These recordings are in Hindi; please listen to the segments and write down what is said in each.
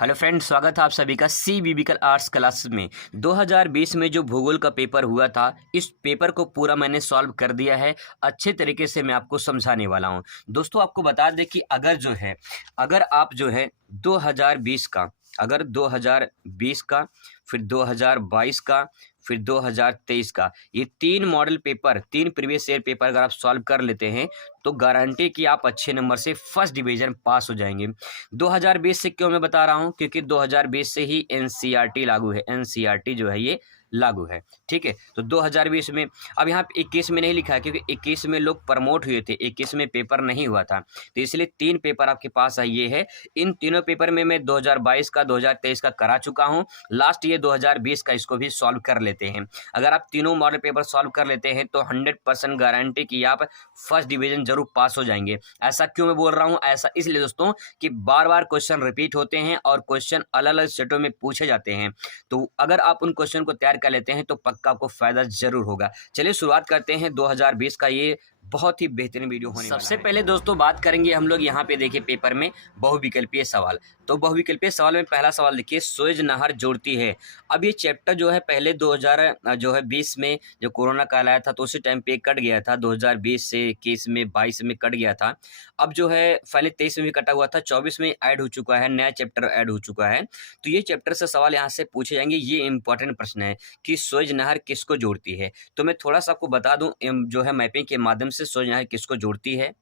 हेलो फ्रेंड्स, स्वागत है आप सभी का सी बिबिकल आर्ट्स क्लास में। 2020 में जो भूगोल का पेपर हुआ था, इस पेपर को पूरा मैंने सॉल्व कर दिया है। अच्छे तरीके से मैं आपको समझाने वाला हूं। दोस्तों, आपको बता दें कि अगर आप जो है 2020 का, अगर 2020 का, फिर 2022 का, फिर 2023 का, ये तीन मॉडल पेपर, तीन प्रीवियस ईयर पेपर अगर आप सॉल्व कर लेते हैं तो गारंटी कि आप अच्छे नंबर से फर्स्ट डिवीजन पास हो जाएंगे। 2020 से क्यों मैं बता रहा हूं? क्योंकि 2020 से ही एनसीईआरटी लागू है। एनसीईआरटी जो है ये लागू है, ठीक है। तो 2020 में, अब यहाँ पे 21 में नहीं लिखा है क्योंकि 21 में लोग प्रमोट हुए थे, 21 में पेपर नहीं हुआ था, तो इसलिए तीन पेपर आपके पास है। ये है, इन तीनों पेपर में मैं 2022 का, 2023 का करा चुका हूँ। लास्ट ये 2020 का, इसको भी सॉल्व कर लेते हैं। अगर आप तीनों मॉडल पेपर सॉल्व कर लेते हैं तो 100% गारंटी कि आप फर्स्ट डिवीजन जरूर पास हो जाएंगे। ऐसा क्यों मैं बोल रहा हूँ? ऐसा इसलिए दोस्तों कि बार बार क्वेश्चन रिपीट होते हैं और क्वेश्चन अलग अलग सेटों में पूछे जाते हैं। तो अगर आप उन क्वेश्चन को तैयार कर लेते हैं तो पक्का आपको फायदा जरूर होगा। चलिए शुरुआत करते हैं। 2020 का ये बहुत ही बेहतरीन वीडियो होने वाला है। सबसे पहले दोस्तों बात करेंगे हम लोग, यहाँ पे देखिए पेपर में बहुविकल्पीय सवाल। तो बहुविकल्पीय सवाल में पहला सवाल देखिए, सुएज नहर जोड़ती है। अब ये चैप्टर जो है पहले 2020 में जो कोरोना काल आया था तो उसी टाइम पे कट गया था। 2020 से 21 में, 22 में कट गया था। अब जो है पहले 23 में भी कटा हुआ था, 24 में ऐड हो चुका है, नया चैप्टर ऐड हो चुका है। तो ये चैप्टर से सवाल यहाँ से पूछे जाएंगे। ये इंपॉर्टेंट प्रश्न है कि सुएज नहर किसको जोड़ती है। तो मैं थोड़ा सा आपको बता दूं जो है मैपिंग के माध्यम से सुएज नहर किसको जोड़ती है।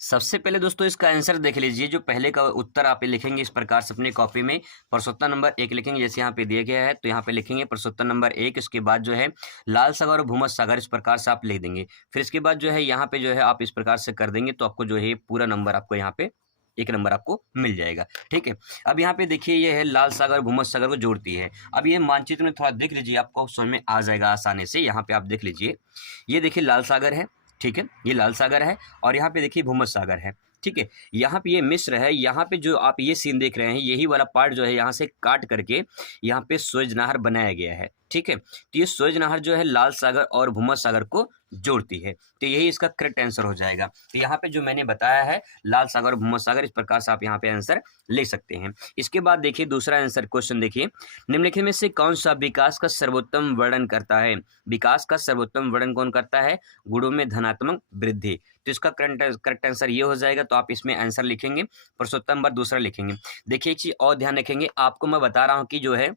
सबसे पहले दोस्तों इसका आंसर देख लीजिए। जो पहले का उत्तर आप लिखेंगे इस प्रकार से अपनी कॉपी में, प्रश्नोत्तर नंबर 1 लिखेंगे, जैसे यहाँ पे दिया गया है तो यहाँ पे लिखेंगे प्रश्नोत्तर नंबर 1। इसके बाद जो है लाल सागर और भूमध्य सागर, इस प्रकार से आप लिख देंगे। फिर इसके बाद जो है यहाँ पे जो है आप इस प्रकार से कर देंगे तो आपको जो है पूरा नंबर आपको यहाँ पे 1 नंबर आपको मिल जाएगा, ठीक है। अब यहाँ पे देखिए ये है लाल सागर भूमध्य सागर को जोड़ती है। अब ये मानचित्र में थोड़ा देख लीजिए, आपको समझ में आ जाएगा आसानी से। यहाँ पे आप देख लीजिए, ये देखिए लाल सागर है, ठीक है, ये लाल सागर है और यहाँ पे देखिए भूमध्य सागर है, ठीक है। यहाँ पे ये मिस्र है। यहाँ पे जो आप ये सीन देख रहे हैं, यही वाला पार्ट जो है यहाँ से काट करके यहाँ पे सुएज नहर बनाया गया है, ठीक है। तो ये सुएज नहर जो है लाल सागर और भूमध्य सागर को जोड़ती है, तो यही इसका करेक्ट आंसर हो जाएगा। तो यहाँ पे जो मैंने बताया है लाल सागर और भूमध्य सागर, इस प्रकार से आप यहाँ पे आंसर ले सकते हैं। इसके बाद देखिए दूसरा आंसर क्वेश्चन देखिए, निम्नलिखित में से कौन सा विकास का सर्वोत्तम वर्णन करता है। विकास का सर्वोत्तम वर्णन कौन करता है? गुणों में धनात्मक वृद्धि। तो इसका करेक्ट आंसर ये हो जाएगा। तो आप इसमें आंसर लिखेंगे, प्रश्नोत्तर नंबर दूसरा लिखेंगे। देखिए एक चीज और ध्यान रखेंगे, आपको मैं बता रहा हूँ कि जो है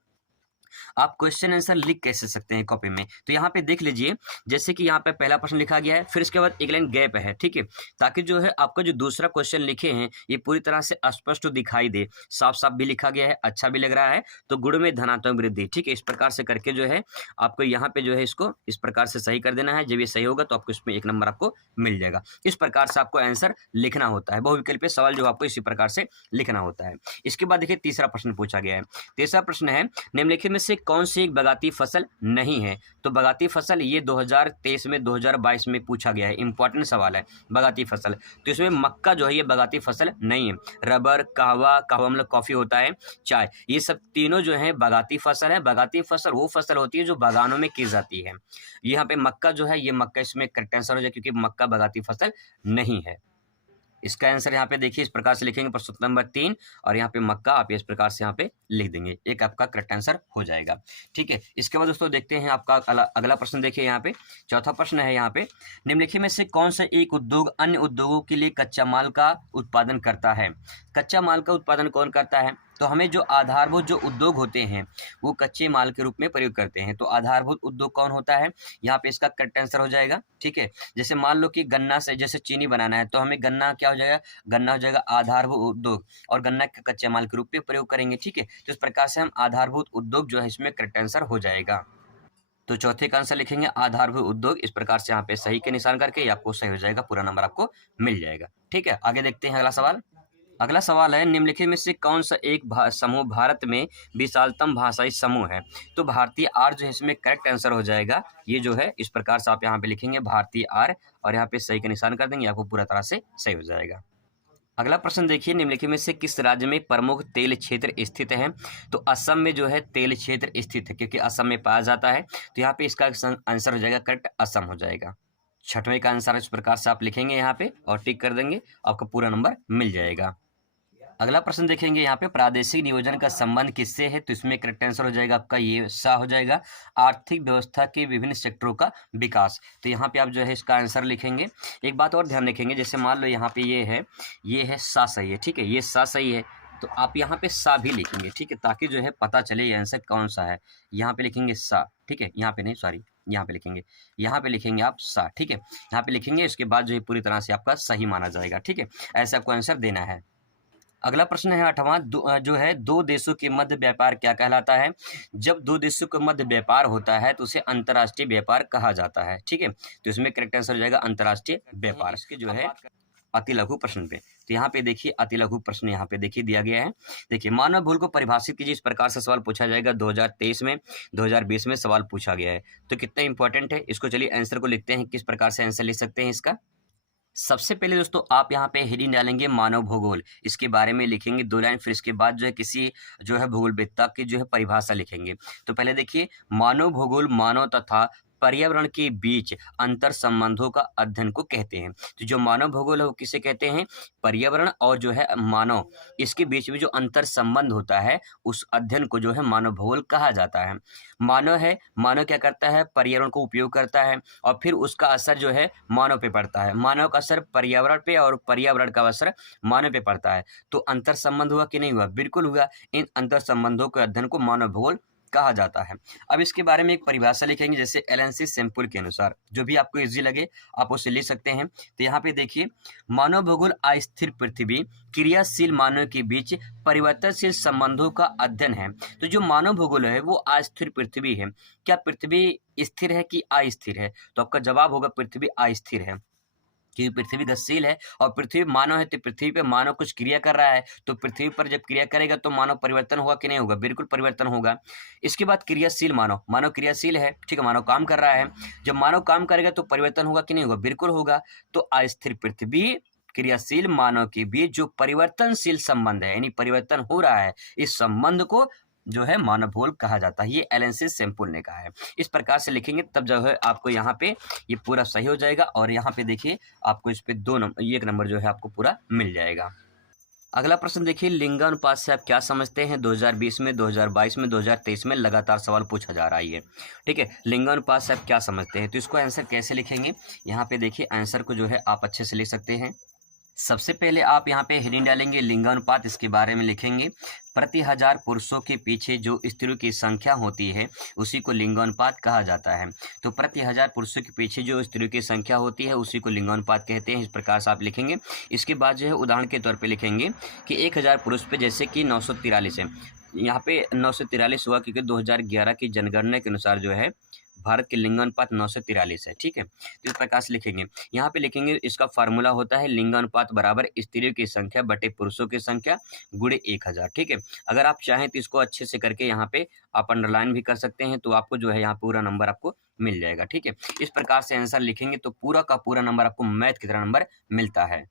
आप क्वेश्चन आंसर लिख कैसे सकते हैं कॉपी में। तो यहाँ पे देख लीजिए, जैसे कि यहाँ पे पहला प्रश्न लिखा गया है, फिर इसके बाद एक लाइन गैप है, ठीक है, ताकि जो है आपका जो दूसरा क्वेश्चन लिखे हैं ये पूरी तरह से स्पष्ट दिखाई दे, साफ साफ भी लिखा गया है, अच्छा भी लग रहा है। तो गुण में धनात्मक वृद्धि, ठीक है, इस प्रकार से करके जो है आपको यहाँ पे जो है इसको इस प्रकार से सही कर देना है। जब ये सही होगा तो आपको इसमें 1 नंबर आपको मिल जाएगा। इस प्रकार से आपको आंसर लिखना होता है। बहुविकल्पीय सवाल जो आपको इसी प्रकार से लिखना होता है। इसके बाद देखिए तीसरा प्रश्न पूछा गया है। तीसरा प्रश्न है, निम्नलिखित में से कौन सी एक बगाती फसल नहीं है। तो बगाती फसल ये 2023 में, 2022 में पूछा गया है, इंपॉर्टेंट सवाल है बगाती फसल। तो इसमें मक्का जो है ये बगाती फसल नहीं है। रबर, कहवा, कहवा मतलब कॉफी होता है, चाय, ये सब तीनों जो है बगाती फसल है। बगाती फसल वो फसल होती है जो बागानों में की जाती है। यहाँ पे मक्का जो है, ये मक्का इसमें करेक्ट आंसर हो जाए क्योंकि मक्का बगाती फसल नहीं है। इसका आंसर यहाँ पे देखिए इस प्रकार से लिखेंगे, प्रश्न नंबर 3, और यहाँ पे मक्का आप इस प्रकार से यहाँ पे लिख देंगे, एक आपका करेक्ट आंसर हो जाएगा, ठीक है। इसके बाद दोस्तों देखते हैं आपका अगला प्रश्न। देखिए यहाँ पे चौथा प्रश्न है, यहाँ पे निम्नलिखित में से कौन सा एक उद्योग अन्य उद्योगों के लिए कच्चा माल का उत्पादन करता है। कच्चा माल का उत्पादन कौन करता है? तो हमें जो आधारभूत जो उद्योग होते हैं वो कच्चे माल के रूप में प्रयोग करते हैं। तो आधारभूत उद्योग कौन होता है? यहाँ पे इसका करेक्ट आंसर हो जाएगा, ठीक है। जैसे मान लो कि गन्ना से जैसे चीनी बनाना है तो हमें गन्ना क्या हो जाएगा? गन्ना हो जाएगा आधारभूत उद्योग, और गन्ना के कच्चे माल के रूप में प्रयोग करेंगे, ठीक है। तो इस प्रकार से हम आधारभूत उद्योग जो है इसमें करेक्ट आंसर हो जाएगा। तो चौथे का आंसर लिखेंगे आधारभूत उद्योग, इस प्रकार से यहाँ पे सही के निशान करके ये आपको सही हो जाएगा, पूरा नंबर आपको मिल जाएगा, ठीक है। आगे देखते हैं अगला सवाल। अगला सवाल है, निम्नलिखित में से कौन सा एक समूह भारत में विशालतम भाषाई समूह है। तो भारतीय आर जो है इसमें करेक्ट आंसर हो जाएगा। ये जो है इस प्रकार से आप यहाँ पे लिखेंगे भारतीय आर, और यहाँ पे सही का निशान कर देंगे, आपको पूरा तरह से सही हो जाएगा। अगला प्रश्न देखिए, निम्नलिखित में से किस राज्य में प्रमुख तेल क्षेत्र स्थित है। तो असम में जो है तेल क्षेत्र स्थित है, क्योंकि असम में पाया जाता है। तो यहाँ पे इसका आंसर हो जाएगा करेक्ट, असम हो जाएगा। छठवें का आंसर इस प्रकार से आप लिखेंगे यहाँ पे और टिक कर देंगे, आपको पूरा नंबर मिल जाएगा। अगला प्रश्न देखेंगे यहाँ पे, प्रादेशिक नियोजन का संबंध किससे है? तो इसमें करेक्ट आंसर हो जाएगा आपका ये सा हो जाएगा, आर्थिक व्यवस्था के विभिन्न सेक्टरों का विकास। तो यहाँ पे आप जो है इसका आंसर लिखेंगे। एक बात और ध्यान रखेंगे, जैसे मान लो यहाँ पे ये है सा सही है, ठीक है, ये सा सही है, तो आप यहाँ पे सा भी लिखेंगे, ठीक है, ताकि जो है पता चले ये आंसर कौन सा है। यहाँ पे लिखेंगे सा, ठीक है, यहाँ पे नहीं, सॉरी, यहाँ पे लिखेंगे, यहाँ पे लिखेंगे आप सा, ठीक है, यहाँ पे लिखेंगे, इसके बाद जो है पूरी तरह से आपका सही माना जाएगा, ठीक है, ऐसे आपको आंसर देना है। अगला प्रश्न है 8वां, जो है दो देशों के मध्य व्यापार क्या कहलाता है? जब दो देशों के मध्य व्यापार होता है तो उसे अंतर्राष्ट्रीय व्यापार कहा जाता है, ठीक है, तो इसमें करेक्ट आंसर हो जाएगा अंतर्राष्ट्रीय व्यापार। इसके जो है अति लघु प्रश्न पे, तो यहाँ पे देखिए अति लघु प्रश्न यहाँ पे देखिए दिया गया है। देखिए, मानव भूल को परिभाषित कीजिए, इस प्रकार से सवाल पूछा जाएगा। 2023 में 2020 में सवाल पूछा गया है, तो कितना इंपॉर्टेंट है इसको। चलिए आंसर को लिखते हैं, किस प्रकार से आंसर लिख सकते हैं इसका। सबसे पहले दोस्तों आप यहाँ पे हेडिंग डालेंगे मानव भूगोल, इसके बारे में लिखेंगे 2 लाइन, फिर इसके बाद जो है किसी जो है भूगोलवेत्ता की जो है परिभाषा लिखेंगे। तो पहले देखिए, मानव भूगोल मानव तथा पर्यावरण के बीच अंतर संबंधों का अध्ययन को कहते हैं। तो जो मानव भूगोल है वो किसे कहते हैं? पर्यावरण और जो है मानव, इसके बीच में जो अंतर संबंध होता है उस अध्ययन को जो है मानव भूगोल कहा जाता है। मानव है, मानव क्या करता है? पर्यावरण को उपयोग करता है और फिर उसका असर जो है मानव पे पड़ता है, मानव का असर पर्यावरण पे और पर्यावरण का असर मानव पे पड़ता है। तो अंतर संबंध हुआ कि नहीं हुआ? बिल्कुल हुआ। इन अंतर संबंधों के अध्ययन को मानव भूगोल कहा जाता है। अब इसके बारे में एक परिभाषा लिखेंगे, जैसे एलन सैंपल के अनुसार, जो भी आपको इजी लगे आप उसे लिख सकते हैं। तो यहाँ पे देखिए, मानव भूगोल अस्थिर पृथ्वी क्रियाशील मानव के बीच परिवर्तनशील संबंधों का अध्ययन है। तो जो मानव भूगोल है वो अस्थिर पृथ्वी है। क्या पृथ्वी स्थिर है कि अस्थिर है? तो आपका जवाब होगा पृथ्वी अस्थिर है, क्योंकि पृथ्वी गतिशील है और पृथ्वी मानव है, तो पृथ्वी पे मानव कुछ क्रिया कर रहा है, तो पृथ्वी पर जब क्रिया करेगा तो मानव परिवर्तन होगा कि नहीं होगा? बिल्कुल परिवर्तन होगा। इसके बाद क्रियाशील मानव, मानव क्रियाशील है, ठीक है, मानव काम कर रहा है, जब मानव काम करेगा तो परिवर्तन होगा कि नहीं होगा? बिल्कुल होगा। तो अस्थिर पृथ्वी क्रियाशील मानव के बीच जो परिवर्तनशील संबंध है, यानी परिवर्तन हो रहा है, इस संबंध को जो है मानव भूगोल कहा जाता है। ये एलन सैंपल ने कहा है। इस प्रकार से लिखेंगे तब जो है आपको यहाँ पे ये पूरा सही हो जाएगा। और यहाँ पे देखिए आपको इस पे 1 नंबर जो है आपको पूरा मिल जाएगा। अगला प्रश्न देखिए, लिंगानुपात से आप क्या समझते हैं? 2020 में, 2022 में, 2023 में लगातार सवाल पूछा जा रहा है, ठीक है। लिंगानुपात से आप क्या समझते हैं? तो इसको आंसर कैसे लिखेंगे? यहाँ पे देखिए आंसर को जो है आप अच्छे से लिख सकते हैं। सबसे पहले आप यहाँ पे हेडिंग डालेंगे लिंगानुपात, इसके बारे में लिखेंगे, प्रति 1000 पुरुषों के पीछे जो स्त्रियों की संख्या होती है उसी को लिंगानुपात कहा जाता है। तो प्रति 1000 पुरुषों के पीछे जो स्त्रियों की संख्या होती है उसी को लिंगानुपात कहते हैं। इस प्रकार से आप लिखेंगे। इसके बाद जो है उदाहरण के तौर पे लिखेंगे कि 1000 पुरुष पे जैसे कि 943 है, यहाँ पे 943 हुआ क्योंकि 2011 की जनगणना के अनुसार जो है भारत के लिंगानुपात 943 है, ठीक है। तो इस प्रकार से लिखेंगे। यहाँ पे लिखेंगे इसका फार्मूला होता है लिंगानुपात बराबर स्त्रियों की संख्या बटे पुरुषों की संख्या गुणे 1000, ठीक है। अगर आप चाहें तो इसको अच्छे से करके यहाँ पे आप अंडरलाइन भी कर सकते हैं, तो आपको जो है यहाँ पूरा नंबर आपको मिल जाएगा, ठीक है। इस प्रकार से आंसर लिखेंगे तो पूरा का पूरा नंबर आपको मैथ की तरह नंबर मिलता है।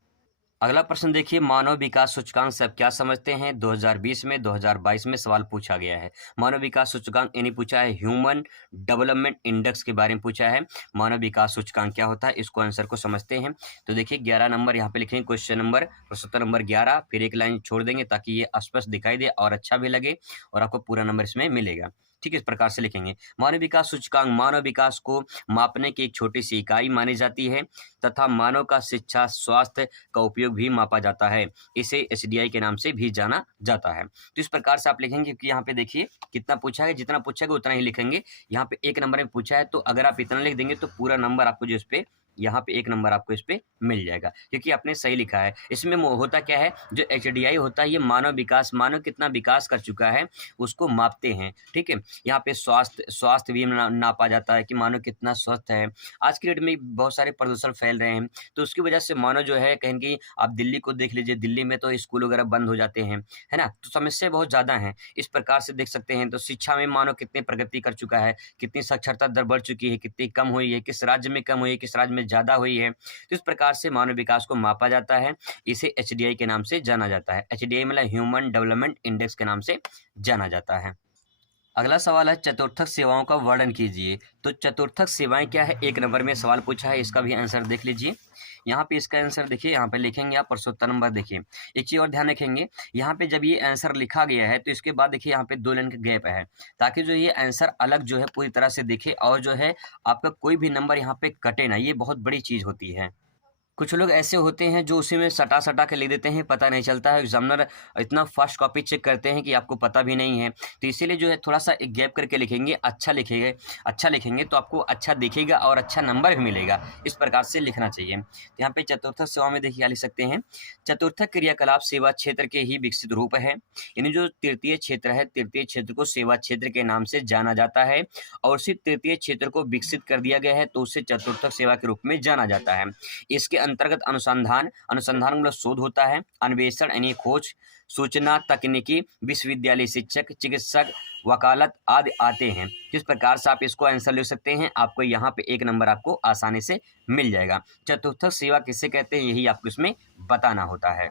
अगला प्रश्न देखिए, मानव विकास सूचकांक से आप क्या समझते हैं? 2020 में, 2022 में सवाल पूछा गया है। मानव विकास सूचकांक यानी पूछा है ह्यूमन डेवलपमेंट इंडेक्स के बारे में पूछा है। मानव विकास सूचकांक क्या होता है, इसको आंसर को समझते हैं। तो देखिए 11 नंबर यहाँ पे लिखेंगे, क्वेश्चन नंबर प्रश्नोत्तर नंबर 11, फिर एक लाइन छोड़ देंगे ताकि ये स्पष्ट दिखाई दे और अच्छा भी लगे और आपको पूरा नंबर इसमें मिलेगा, ठीक है। इस प्रकार से लिखेंगे। मानव विकास सूचकांक मानव विकास को मापने की एक छोटी सी इकाई मानी जाती है तथा मानव का शिक्षा स्वास्थ्य का उपयोग भी मापा जाता है। इसे एचडीआई के नाम से भी जाना जाता है। तो इस प्रकार से आप लिखेंगे कि यहाँ पे देखिए कितना पूछा है, जितना पूछेगा उतना ही लिखेंगे। यहाँ पे 1 नंबर में पूछा है तो अगर आप इतना लिख देंगे तो पूरा नंबर आपको जो इस पे यहाँ पे 1 नंबर आपको इस पे मिल जाएगा, क्योंकि आपने सही लिखा है। इसमें होता क्या है, जो एचडीआई होता है ये मानव विकास, मानव कितना विकास कर चुका है उसको मापते हैं, ठीक है। यहाँ पे स्वास्थ्य भी नापा जाता है कि मानव कितना स्वस्थ है। आज की डेट में बहुत सारे प्रदूषण फैल रहे हैं, तो उसकी वजह से मानव जो है कहें कि आप दिल्ली को देख लीजिए, दिल्ली में तो स्कूल वगैरह बंद हो जाते हैं, है ना, तो समस्या बहुत ज़्यादा है। इस प्रकार से देख सकते हैं। तो शिक्षा में मानव कितनी प्रगति कर चुका है, कितनी साक्षरता दर बढ़ चुकी है, कितनी कम हुई है, किस राज्य में कम हुई है, किस राज्य में ज़्यादा हुई है। तो इस प्रकार से मानव विकास को मापा जाता है। इसे एचडीआई के नाम से जाना जाता है। एचडीआई मतलब ह्यूमन डेवलपमेंट इंडेक्स के नाम से जाना जाता है। अगला सवाल है, चतुर्थक सेवाओं का वर्णन कीजिए। तो चतुर्थक सेवाएं क्या है, 1 नंबर में सवाल पूछा है, इसका भी आंसर देख लीजिए। यहाँ पे इसका आंसर देखिए, यहाँ पे लिखेंगे आप 75 नंबर। देखिए एक चीज़ और ध्यान रखेंगे, यहाँ पे जब ये आंसर लिखा गया है तो इसके बाद देखिए यहाँ पे 2 लाइन का गैप है, ताकि जो ये आंसर अलग जो है पूरी तरह से दिखे और जो है आपका कोई भी नंबर यहाँ पे कटे ना, ये बहुत बड़ी चीज़ होती है। कुछ लोग ऐसे होते हैं जो उसी में सटा-सटा के लिख देते हैं, पता नहीं चलता है। एग्ज़ामिनर इतना फ़ास्ट कॉपी चेक करते हैं कि आपको पता भी नहीं है। तो इसीलिए जो है थोड़ा-सा एक गैप करके लिखेंगे, अच्छा लिखेंगे तो आपको अच्छा दिखेगा और अच्छा नंबर भी मिलेगा। इस प्रकार से लिखना चाहिए। तो यहाँ पे चतुर्थक सेवा में देखिए क्या लिख सकते हैं, चतुर्थक क्रियाकलाप सेवा क्षेत्र के ही विकसित रूप है। यानी जो तृतीय क्षेत्र है, तृतीय क्षेत्र को सेवा क्षेत्र के नाम से जाना जाता है और उसी तृतीय क्षेत्र को विकसित कर दिया गया है तो उसे चतुर्थक सेवा के रूप में जाना जाता है। इसके अंतर्गत अनुसंधान मतलब शोध होता है, अन्वेषण यानी खोज, सूचना तकनीकी, विश्वविद्यालय शिक्षक, चिकित्सक, वकालत आदि आते हैं। किस प्रकार से आप इसको आंसर लिख सकते हैं, आपको यहाँ पे 1 नंबर आपको आसानी से मिल जाएगा। चतुर्थक सेवा किसे कहते हैं, यही आपको इसमें बताना होता है।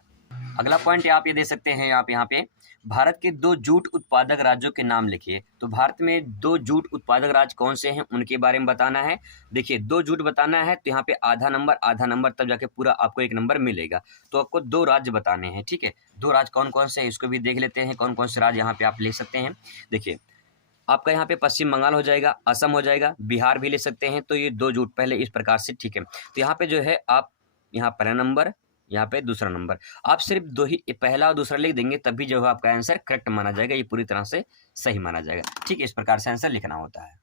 अगला पॉइंट आप ये दे सकते हैं, आप यहाँ पे भारत के 2 जूट उत्पादक राज्यों के नाम लिखिए। तो भारत में 2 जूट उत्पादक राज्य कौन से हैं, उनके बारे में बताना है। देखिए 2 जूट बताना है तो यहाँ पे आधा नंबर तब जाके पूरा आपको 1 नंबर मिलेगा। तो आपको 2 राज्य बताने हैं, ठीक है। 2 राज्य कौन कौन से हैं इसको भी देख लेते हैं, कौन कौन से राज्य यहाँ पे आप ले सकते हैं। देखिए आपका यहाँ पे पश्चिम बंगाल हो जाएगा, असम हो जाएगा, बिहार भी ले सकते हैं। तो ये 2 जूट पहले इस प्रकार से, ठीक है। तो यहाँ पे जो है आप यहाँ पहला नंबर, यहाँ पे दूसरा नंबर, आप सिर्फ 2 ही पहला और दूसरा लिख देंगे तब भी जो है आपका आंसर करेक्ट माना जाएगा, ये पूरी तरह से सही माना जाएगा, ठीक है। इस प्रकार से आंसर लिखना होता है।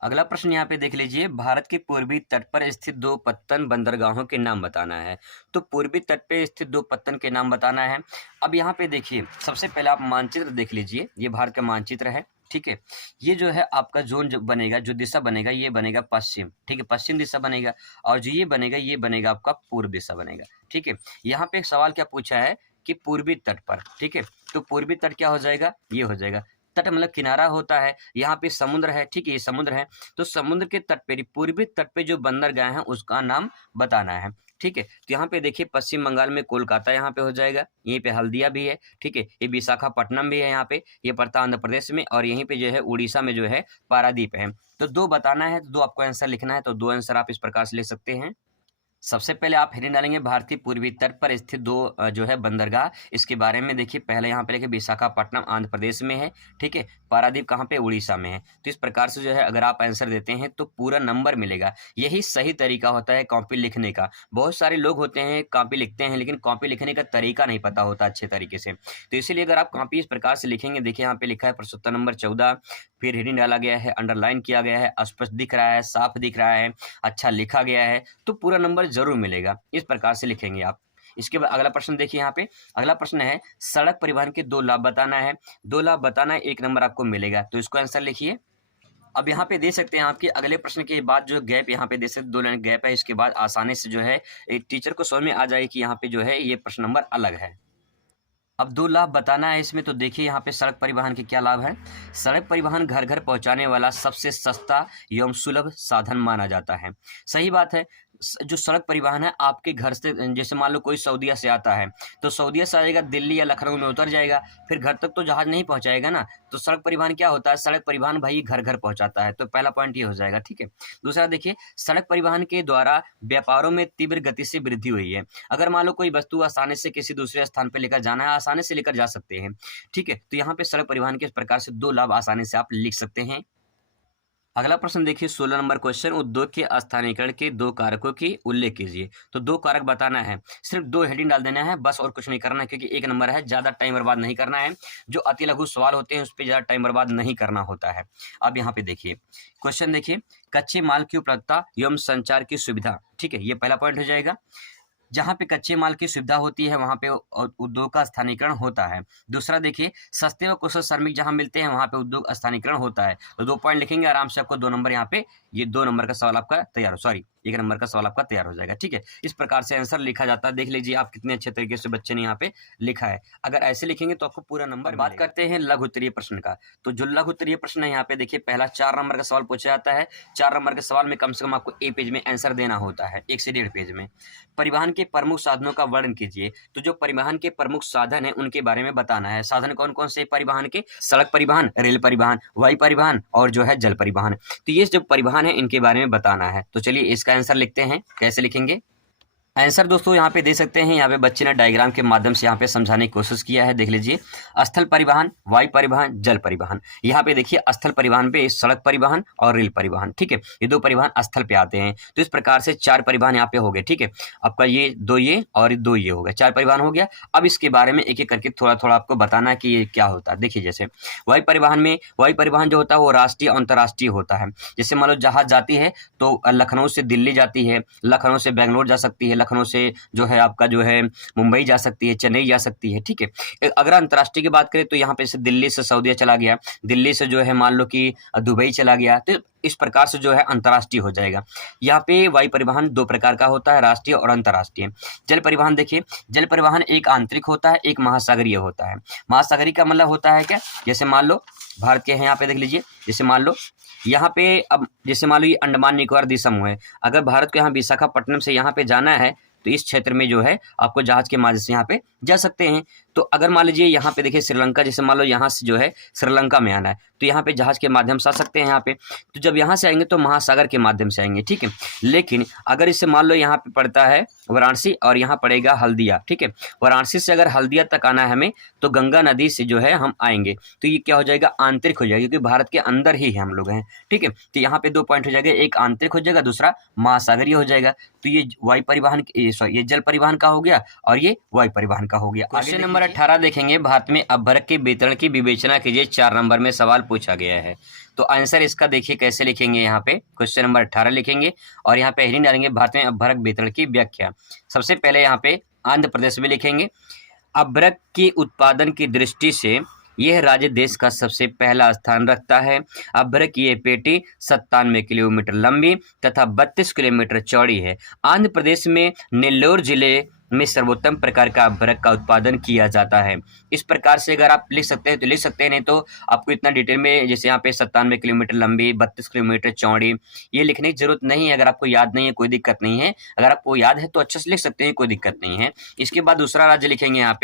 अगला प्रश्न यहाँ पे देख लीजिए, भारत के पूर्वी तट पर स्थित 2 पत्तन बंदरगाहों के नाम बताना है। तो पूर्वी तट पे स्थित 2 पत्तन के नाम बताना है। अब यहाँ पे देखिए सबसे पहले आप मानचित्र देख लीजिए, ये भारत का मानचित्र है, ठीक है। ये जो है आपका जोन जो बनेगा, जो दिशा बनेगा, ये बनेगा पश्चिम, ठीक है, पश्चिम दिशा बनेगा। और जो ये बनेगा आपका पूर्व दिशा बनेगा, ठीक है। यहाँ पे एक सवाल क्या पूछा है कि पूर्वी तट पर, ठीक है। तो पूर्वी तट क्या हो जाएगा, ये हो जाएगा। तट मतलब किनारा होता है, यहाँ पे समुद्र है, ठीक है, ये समुद्र है। तो समुद्र के तट पे, पूर्वी तट पे जो बंदरगाह है उसका नाम बताना है, ठीक है। तो यहाँ पे देखिए पश्चिम बंगाल में कोलकाता यहाँ पे हो जाएगा, यहीं पे हल्दिया भी है, ठीक है। ये विशाखापट्टनम भी है, यहाँ पे ये पड़ता है आंध्र प्रदेश में, और यहीं पे जो है उड़ीसा में जो है पारादीप है। तो 2 बताना है, तो 2 आपको आंसर लिखना है। तो 2 आंसर आप इस प्रकार से लिख सकते हैं। सबसे पहले आप हेडिंग डालेंगे भारतीय पूर्वी तट पर स्थित 2 जो है बंदरगाह, इसके बारे में देखिए। पहले यहाँ पे लिखे विशाखापट्टनम आंध्र प्रदेश में है, ठीक है। पारादीप कहाँ पे, उड़ीसा में है। तो इस प्रकार से जो है अगर आप आंसर देते हैं तो पूरा नंबर मिलेगा। यही सही तरीका होता है कॉपी लिखने का। बहुत सारे लोग होते हैं कॉपी लिखते हैं लेकिन कॉपी लिखने का तरीका नहीं पता होता अच्छे तरीके से। तो इसीलिए अगर आप कॉपी इस प्रकार से लिखेंगे, देखिए यहाँ पे लिखा है प्रश्नोत्तर नंबर 14, फिर हेडिंग डाला गया है, अंडरलाइन किया गया है, स्पष्ट दिख रहा है, साफ दिख रहा है, अच्छा लिखा गया है, तो पूरा नंबर जरूर मिलेगा। इस प्रकार से लिखेंगे आप। इसके बाद अगला प्रश्न देखिए, यहाँ पे अगला प्रश्न है सड़क परिवहन के 2 लाभ बताना है। 2 लाभ बताना है, 1 नंबर आपको मिलेगा। तो इसको आंसर लिखिए। अब यहाँ पे दे सकते हैं आपके अगले प्रश्न के बाद जो गैप यहाँ पे दे सकते, 2 लाइन गैप है, इसके बाद आसानी से जो है एक टीचर को समझ में आ जाए कि यहाँ पे जो है ये प्रश्न नंबर अलग है। अब 2 लाभ बताना है इसमें। तो देखिए यहाँ पे सड़क परिवहन के क्या लाभ है। सड़क परिवहन घर घर पहुंचाने वाला सबसे सस्ता एवं सुलभ साधन माना जाता है। सही बात है। जो सड़क परिवहन है आपके घर से, जैसे मान लो कोई सऊदीया से आता है तो सऊदीया से आएगा, दिल्ली या लखनऊ में उतर जाएगा, फिर घर तक तो जहाज नहीं पहुंचाएगा ना। तो सड़क परिवहन क्या होता है, सड़क परिवहन भाई घर घर पहुंचाता है। तो पहला पॉइंट ये हो जाएगा, ठीक है। दूसरा देखिए, सड़क परिवहन के द्वारा व्यापारों में तीव्र गति से वृद्धि हुई है। अगर मान लो कोई वस्तु आसानी से किसी दूसरे स्थान पर लेकर जाना है, आसानी से लेकर जा सकते हैं, ठीक है। तो यहाँ पे सड़क परिवहन के इस प्रकार से 2 लाभ आसानी से आप लिख सकते हैं। अगला प्रश्न देखिए, 16 नंबर क्वेश्चन, उद्योग के स्थानीयकरण के 2 कारकों की उल्लेख कीजिए। तो 2 कारक बताना है, सिर्फ 2 हेडिंग डाल देना है बस, और कुछ नहीं करना है, क्योंकि 1 नंबर है, ज्यादा टाइम बर्बाद नहीं करना है। जो अति लघु सवाल होते हैं उस पर ज्यादा टाइम बर्बाद नहीं करना होता है। अब यहाँ पे देखिए क्वेश्चन, देखिए कच्चे माल की उपलब्धता एवं संचार की सुविधा, ठीक है, ये पहला पॉइंट हो जाएगा। जहाँ पे कच्चे माल की सुविधा होती है वहाँ पे उद्योग का स्थानीयकरण होता है। दूसरा देखिए, सस्ते व कुशल श्रमिक जहाँ मिलते हैं वहाँ पे उद्योग स्थानीयकरण होता है। तो 2 पॉइंट लिखेंगे आराम से, आपको 2 नंबर यहाँ पे, ये 2 नंबर का सवाल आपका तैयार हो, सॉरी 1 नंबर का सवाल आपका तैयार हो जाएगा, ठीक है। इस प्रकार से आंसर लिखा जाता है। देख लीजिए आप कितने अच्छे तरीके से बच्चे ने यहाँ पे लिखा है। अगर ऐसे लिखेंगे तो आपको पूरा नंबर। बात करते हैं लघु उत्तरीय प्रश्न का। तो जो लघु उत्तरीय प्रश्न है यहाँ पे देखिए, पहला 4 नंबर का सवाल पूछा जाता है। 4 नंबर के सवाल में कम से कम आपको 1 पेज में आंसर देना होता है, 1 से 1.5 पेज में। परिवहन के प्रमुख साधनों का वर्णन कीजिए। तो जो परिवहन के प्रमुख साधन है उनके बारे में बताना है। साधन कौन कौन से परिवहन के, सड़क परिवहन, रेल परिवहन, वायु परिवहन और जो है जल परिवहन। तो ये जो परिवहन है इनके बारे में बताना है। तो चलिए इसका आंसर लिखते हैं, कैसे लिखेंगे। आंसर दोस्तों यहाँ पे दे सकते हैं। यहाँ पे बच्चे ने डायग्राम के माध्यम से यहाँ पे समझाने की कोशिश किया है। देख लीजिए, स्थल परिवहन, वायु परिवहन, जल परिवहन। यहाँ पे देखिए स्थल परिवहन पे सड़क परिवहन और रेल परिवहन, ठीक है, ये दो परिवहन स्थल पे आते हैं। तो इस प्रकार से 4 परिवहन यहाँ पे हो गए, ठीक है। आपका ये 2 ये और 2 ये हो गया, 4 परिवहन हो गया। अब इसके बारे में एक एक करके थोड़ा थोड़ा आपको बताना है कि ये क्या होता है। देखिए, जैसे वायु परिवहन में, वायु परिवहन जो होता है वो राष्ट्रीय और अंतर्राष्ट्रीय होता है। जैसे मान लो जहाज जाती है तो लखनऊ से दिल्ली जाती है, लखनऊ से बेंगलोर जा सकती है, लखनऊ से जो है आपका जो है मुंबई जा सकती है, चेन्नई जा सकती है, ठीक है। अगर अंतर्राष्ट्रीय की बात करें तो यहाँ पे से दिल्ली से सऊदीया चला गया, दिल्ली से जो है मान लो कि दुबई चला गया, तो इस प्रकार से जो है अंतर्राष्ट्रीय हो जाएगा। यहाँ पे वायु परिवहन 2 प्रकार का होता है, राष्ट्रीय और अंतर्राष्ट्रीय। जल परिवहन देखिए, जल परिवहन एक आंतरिक होता है, एक महासागरीय होता है। महासागरीय का मतलब होता है क्या, जैसे मान लो भारत के हैं, यहाँ पे देख लीजिए, जैसे मान लो यहाँ पे, अब जैसे मान लो ये अंडमान निकोबार द्वीप समूह है, अगर भारत को यहाँ विशाखापट्टनम से यहाँ पे जाना है तो इस क्षेत्र में जो है आपको जहाज के माध्यम से यहाँ पे जा सकते हैं। तो अगर मान लीजिए यहाँ पे देखिए श्रीलंका, जैसे मान लो यहाँ से जो है श्रीलंका में आना है तो यहाँ पे जहाज के माध्यम से आ सकते हैं यहाँ पे। तो जब यहाँ से आएंगे तो महासागर के माध्यम से आएंगे, ठीक है। लेकिन अगर इससे मान लो यहाँ पे पड़ता है वाराणसी और यहाँ पड़ेगा हल्दिया, ठीक है। वाराणसी से अगर हल्दिया तक आना है हमें तो गंगा नदी से जो है हम आएंगे, तो ये क्या हो जाएगा, आंतरिक हो जाएगा, क्योंकि भारत के अंदर ही है हम लोग हैं, ठीक है। तो यहाँ पे 2 पॉइंट हो जाएगा, एक आंतरिक हो जाएगा, दूसरा महासागरीय हो जाएगा। तो ये वायु परिवहन, ये जल परिवहन का हो गया और ये वायु परिवहन का हो गया। क्वेश्चन नंबर 18 देखेंगे, भारत में अपभ्रक के वितरण की विवेचना कीजिए। 4 नंबर में सवाल पूछा गया है। तो आंसर इसका देखिए कैसे लिखेंगे, यहाँ पे क्वेश्चन नंबर 18 लिखेंगे और यहाँ पे हेडिंग डालेंगे भारत में अपभ्रक वितरण की व्याख्या। सबसे पहले यहाँ पे आंध्र प्रदेश में लिखेंगे, अपभ्रक के उत्पादन की दृष्टि से यह राज्य देश का सबसे पहला स्थान रखता है। अपभ्रक की ये पेटी 97 किलोमीटर लंबी तथा 32 किलोमीटर चौड़ी है। आंध्र प्रदेश में नेल्लोर जिले में सर्वोत्तम प्रकार का अपभ्रक का उत्पादन किया जाता है। इस प्रकार से अगर आप लिख सकते हैं तो लिख सकते हैं, नहीं तो आपको इतना डिटेल में, जैसे यहाँ पे 97 किलोमीटर लंबी, 32 किलोमीटर चौड़ी, ये लिखने की जरूरत नहीं है। अगर आपको याद नहीं है कोई दिक्कत नहीं है, अगर आपको याद है तो अच्छे से लिख सकते हैं, कोई दिक्कत नहीं है। इसके बाद दूसरा राज्य लिखेंगे, यहाँ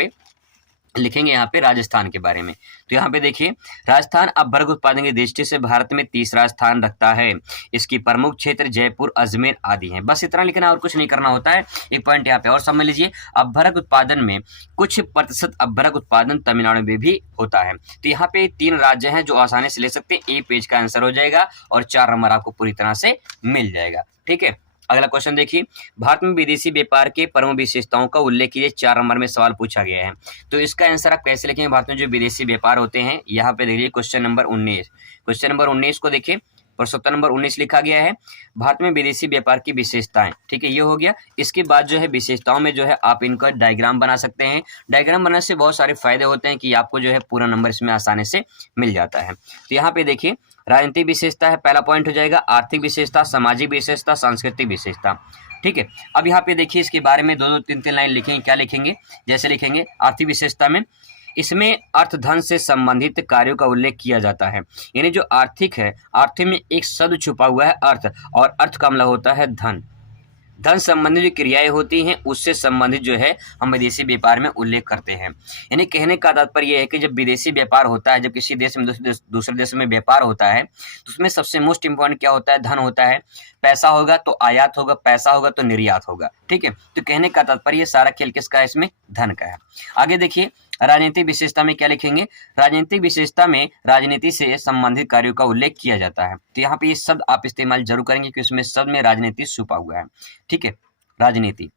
पे राजस्थान के बारे में। तो यहाँ पे देखिए, राजस्थान अपभ्रक उत्पादन की दृष्टि से भारत में 3रा स्थान रखता है। इसकी प्रमुख क्षेत्र जयपुर, अजमेर आदि हैं। बस इतना लिखना, और कुछ नहीं करना होता है। एक पॉइंट यहाँ पे और समझ लीजिए, अपभ्रक उत्पादन में कुछ प्रतिशत अपभ्रक उत्पादन तमिलनाडु में भी होता है। तो यहाँ पे 3 राज्य हैं जो आसानी से ले सकते हैं। एक पेज का आंसर हो जाएगा और 4 नंबर आपको पूरी तरह से मिल जाएगा, ठीक है। अगला क्वेश्चन देखिए, भारत में विदेशी व्यापार के प्रमुख विशेषताओं का उल्लेख कीजिए। 4 नंबर में सवाल पूछा गया है। तो इसका आंसर आप कैसे लिखेंगे, भारत में जो विदेशी व्यापार होते हैं। यहाँ पे देखिए क्वेश्चन नंबर 19 को देखिए, प्रश्नोत्तर नंबर 19 लिखा गया है, भारत में विदेशी व्यापार की विशेषताएं, ठीक है, ये हो गया। इसके बाद जो है विशेषताओं में जो है आप इनका डायग्राम बना सकते हैं। डायग्राम बनाने से बहुत सारे फायदे होते हैं कि आपको जो है पूरा नंबर इसमें आसानी से मिल जाता है। तो यहाँ पे देखिए, राजनीतिक विशेषता है, पहला पॉइंट हो जाएगा। आर्थिक विशेषता, सामाजिक विशेषता, सांस्कृतिक विशेषता, ठीक है। अब यहाँ पे देखिए इसके बारे में 2-2, 3-3 लाइन लिखेंगे। क्या लिखेंगे, जैसे लिखेंगे आर्थिक विशेषता में, इसमें अर्थ धन से संबंधित कार्यों का उल्लेख किया जाता है। यानी जो आर्थिक है, आर्थिक में एक शब्द छुपा हुआ है अर्थ, और अर्थ का मतलब होता है धन। धन संबंधित जो क्रियाएं होती हैं उससे संबंधित जो है हम विदेशी व्यापार में उल्लेख करते हैं। यानी कहने का तात्पर्य यह है कि जब विदेशी व्यापार होता है, जब किसी देश में दूसरे देश में व्यापार होता है, तो उसमें सबसे मोस्ट इम्पोर्टेंट क्या होता है, धन होता है। पैसा होगा तो आयात होगा, पैसा होगा तो निर्यात होगा, ठीक है। तो कहने का तात्पर्य सारा खेल किसका है, इसमें धन का है। आगे देखिए, राजनीतिक विशेषता में क्या लिखेंगे, राजनीतिक विशेषता में राजनीति से संबंधित कार्यों का उल्लेख किया जाता है। तो यहाँ पे ये शब्द आप इस्तेमाल जरूर करेंगे क्योंकि उसमें शब्द में राजनीति छुपा हुआ है, ठीक है, राजनीति।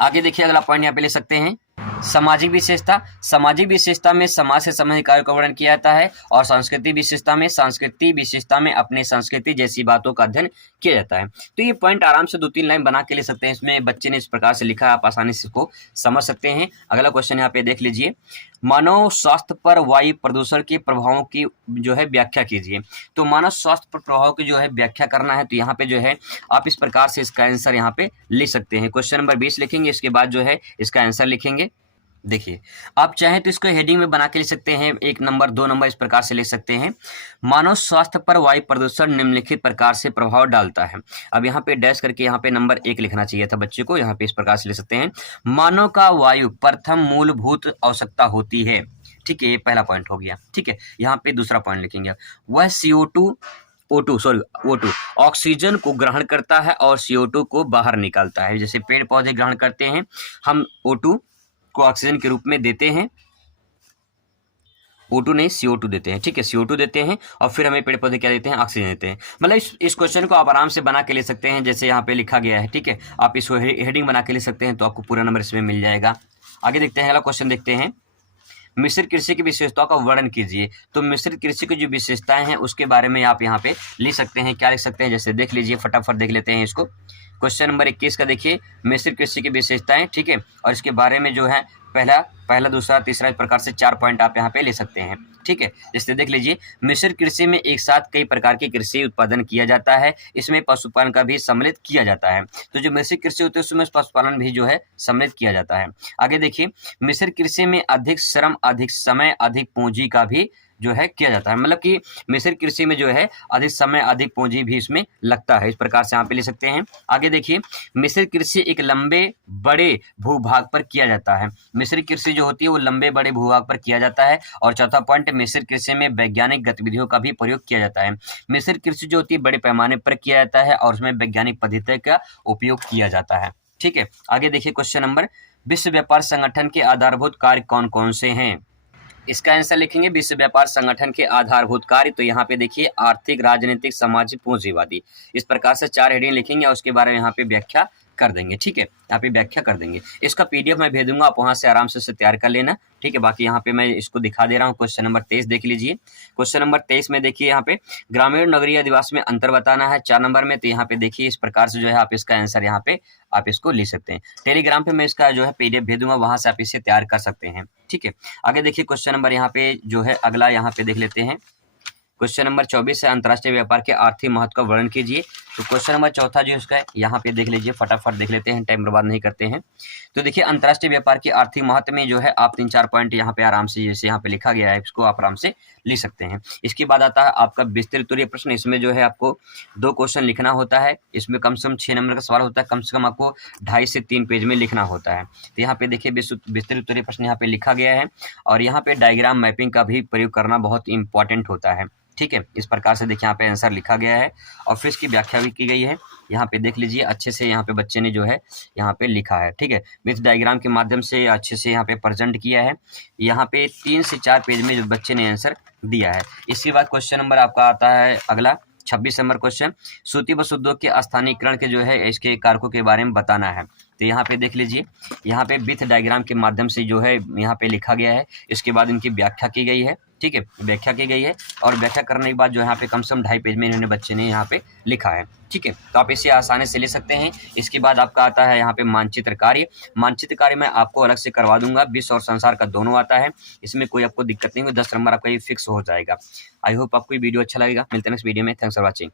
आगे देखिए अगला पॉइंट यहाँ पे ले सकते हैं, सामाजिक विशेषता। सामाजिक विशेषता में समाज से संबंधित कार्यों का वर्णन किया जाता है, और सांस्कृतिक विशेषता में अपनी संस्कृति जैसी बातों का अध्ययन किया जाता है। तो ये पॉइंट आराम से 2-3 लाइन बना के ले सकते हैं। इसमें बच्चे ने इस प्रकार से लिखा, आप आसानी से इसको समझ सकते हैं। अगला क्वेश्चन यहाँ पे देख लीजिए, मानव स्वास्थ्य पर वायु प्रदूषण के प्रभावों की जो है व्याख्या कीजिए। तो मानव स्वास्थ्य पर प्रभाव की जो है व्याख्या करना है, तो यहाँ पे जो है आप इस प्रकार से इसका आंसर यहाँ पे लिख सकते हैं। क्वेश्चन नंबर 20 लिखेंगे, इसके बाद जो है इसका आंसर लिखेंगे। देखिए, आप चाहें तो इसको हेडिंग में बना के लिख सकते हैं, 1 नंबर 2 नंबर इस प्रकार से लिख सकते हैं। मानव स्वास्थ्य पर वायु प्रदूषण निम्नलिखित प्रकार से प्रभाव डालता है। अब यहाँ पे डैश करके यहाँ पे नंबर 1 लिखना चाहिए था बच्चे को, यहाँ पे इस प्रकार से लिख सकते हैं, मानव का वायु प्रथम मूलभूत आवश्यकता होती है, ठीक है, ये पहला पॉइंट हो गया, ठीक है। यहाँ पे दूसरा पॉइंट लिखेंगे, वह CO2 O2 sorry O2 oxygen को ग्रहण करता है और CO2 को बाहर निकालता है। जैसे पेड़ पौधे ग्रहण करते हैं, हम O2 को ऑक्सीजन के रूप में देते हैं, O2 नहीं CO2 देते हैं, ठीक है, CO2 देते हैं और फिर हमें पेड़ पौधे क्या देते हैं, ऑक्सीजन देते हैं। मतलब इस क्वेश्चन को आप आराम से बना के ले सकते हैं, जैसे यहाँ पे लिखा गया है, ठीक है। आप इसको हेडिंग बना के ले सकते हैं तो आपको पूरा नंबर इसमें मिल जाएगा। आगे देखते हैं, अगला क्वेश्चन देखते हैं, मिश्रित कृषि की विशेषताओं का वर्णन कीजिए। तो मिश्रित कृषि की जो विशेषताएं हैं उसके बारे में आप यहाँ पे लिख सकते हैं। क्या लिख सकते हैं, जैसे देख लीजिए, फटाफट देख लेते हैं इसको। क्वेश्चन नंबर 21 का देखिए, मिश्रित कृषि की विशेषताएं, ठीक है, और इसके बारे में जो है पहला दूसरा तीसरा, इस प्रकार से 4 पॉइंट आप यहाँ पे ले सकते हैं, ठीक है। जैसे देख लीजिए, मिश्रित कृषि में एक साथ कई प्रकार की कृषि उत्पादन किया जाता है, इसमें पशुपालन का भी सम्मिलित किया जाता है। तो जो मिश्रित कृषि होती है उसमें पशुपालन भी जो है सम्मिलित किया जाता है। आगे देखिए, मिश्रित कृषि में अधिक श्रम, अधिक समय, अधिक पूंजी का भी जो है किया जाता है। मतलब कि मिश्रित कृषि में जो है अधिक समय, अधिक पूंजी भी इसमें लगता है, इस प्रकार से यहाँ पे ले सकते हैं। आगे देखिए, मिश्रित कृषि एक लंबे बड़े भूभाग पर किया जाता है। मिश्रित कृषि जो होती है वो लंबे बड़े भूभाग पर किया जाता है। और चौथा पॉइंट, मिश्रित कृषि में वैज्ञानिक गतिविधियों का भी प्रयोग किया जाता है। मिश्रित कृषि जो होती है बड़े पैमाने पर किया जाता है और उसमें वैज्ञानिक पद्धति का उपयोग किया जाता है, ठीक है। आगे देखिए, क्वेश्चन नंबर, विश्व व्यापार संगठन के आधारभूत कार्य कौन कौन से हैं। इसका आंसर लिखेंगे, विश्व व्यापार संगठन के आधारभूत कार्य। तो यहाँ पे देखिए, आर्थिक, राजनीतिक, सामाजिक, पूंजीवादी, इस प्रकार से 4 हेडिंग लिखेंगे और उसके बारे में यहाँ पे व्याख्या कर देंगे, ठीक है। यहाँ पे व्याख्या कर देंगे। इसका PDF मैं भेज दूंगा, आप वहां से आराम से उसे तैयार कर लेना, ठीक है। बाकी यहाँ पे मैं इसको दिखा दे रहा हूँ। क्वेश्चन नंबर 23 देख लीजिए। क्वेश्चन नंबर 23 में देखिए, यहाँ पे ग्रामीण नगरीय अधिवास में अंतर बताना है 4 नंबर में। तो यहाँ पे देखिए, इस प्रकार से जो है आप इसका आंसर यहाँ पे आप इसको लिख सकते हैं। टेलीग्राम पे मैं इसका जो है PDF भेज दूंगा, वहां से आप इसे तैयार कर सकते हैं, ठीक है। आगे देखिए, क्वेश्चन नंबर यहाँ पे जो है अगला यहाँ पे देख लेते हैं। क्वेश्चन नंबर 24 है, अंतर्राष्ट्रीय व्यापार के आर्थिक महत्व का वर्णन कीजिए। तो क्वेश्चन नंबर चौथा जो इसका है यहाँ पे देख लीजिए, फटाफट देख लेते हैं, टाइम बर्बाद नहीं करते हैं। तो देखिए, अंतर्राष्ट्रीय व्यापार के आर्थिक महत्व में जो है आप 3-4 पॉइंट यहाँ पे आराम से, जैसे यहाँ पे लिखा गया है, इसको आप आराम से लिख सकते हैं। इसके बाद आता है आपका विस्तृत उत्तरीय प्रश्न। इसमें जो है आपको 2 क्वेश्चन लिखना होता है। इसमें कम से कम 6 नंबर का सवाल होता है, कम से कम आपको 2.5 से 3 पेज में लिखना होता है। तो यहाँ पे देखिए, विस्तृत उत्तरीय प्रश्न यहाँ पे लिखा गया है और यहाँ पे डायग्राम मैपिंग का भी प्रयोग करना बहुत इंपॉर्टेंट होता है, ठीक है। इस प्रकार से देखिए, यहाँ पे आंसर लिखा गया है और फिर इसकी व्याख्या भी की गई है। यहाँ पे देख लीजिए, अच्छे से यहाँ पे बच्चे ने जो है यहाँ पे लिखा है, ठीक है। विथ डायग्राम के माध्यम से अच्छे से यहाँ पे प्रेजेंट किया है। यहाँ पे 3 से 4 पेज में जो बच्चे ने आंसर दिया है। इसके बाद क्वेश्चन नंबर आपका आता है अगला 26 नंबर क्वेश्चन, सूती वस्त्र उद्योग के स्थानीयकरण के जो है इसके कारकों के बारे में बताना है। तो यहाँ पे देख लीजिए, यहाँ पे विथ डायग्राम के माध्यम से जो है यहाँ पे लिखा गया है। इसके बाद इनकी व्याख्या की गई है, ठीक है, व्याख्या की गई है। और व्याख्या करने के बाद जो यहाँ पे कम से कम 2.5 पेज में इन्होंने बच्चे ने यहाँ पे लिखा है, ठीक है। तो आप इसे आसानी से ले सकते हैं। इसके बाद आपका आता है यहाँ पे मानचित्र कार्य। मानचित्र कार्य मैं आपको अलग से करवा दूंगा, विश्व और संसार का दोनों आता है, इसमें कोई आपको दिक्कत नहीं होगी, 10 नंबर आपका ये फिक्स हो जाएगा। आई होप आपको ये वीडियो अच्छा लगेगा। मिलते हैं नेक्स्ट वीडियो में। Thanks for watching.